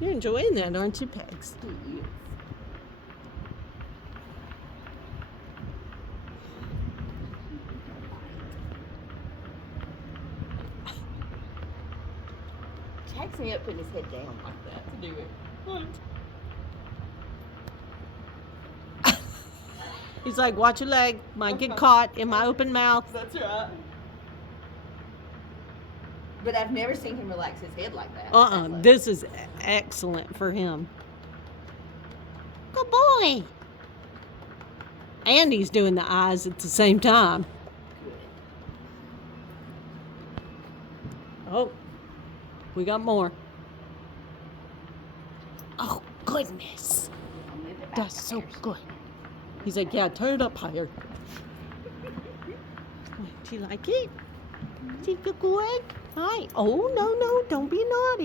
You're enjoying that, aren't you, Pegs? He is. Cracks me up putting his head down like that to do it. He's like, watch your leg. Might get caught in my open mouth. That's right. But I've never seen him relax his head like that. This is excellent for him. Good boy. And he's doing the eyes at the same time. Good. Oh, we got more. Oh, goodness. I'll move it back That's up so there. good. He's like, yeah, turn it up higher. Do you like it? See, good boy? Hi. Oh, no, don't be naughty.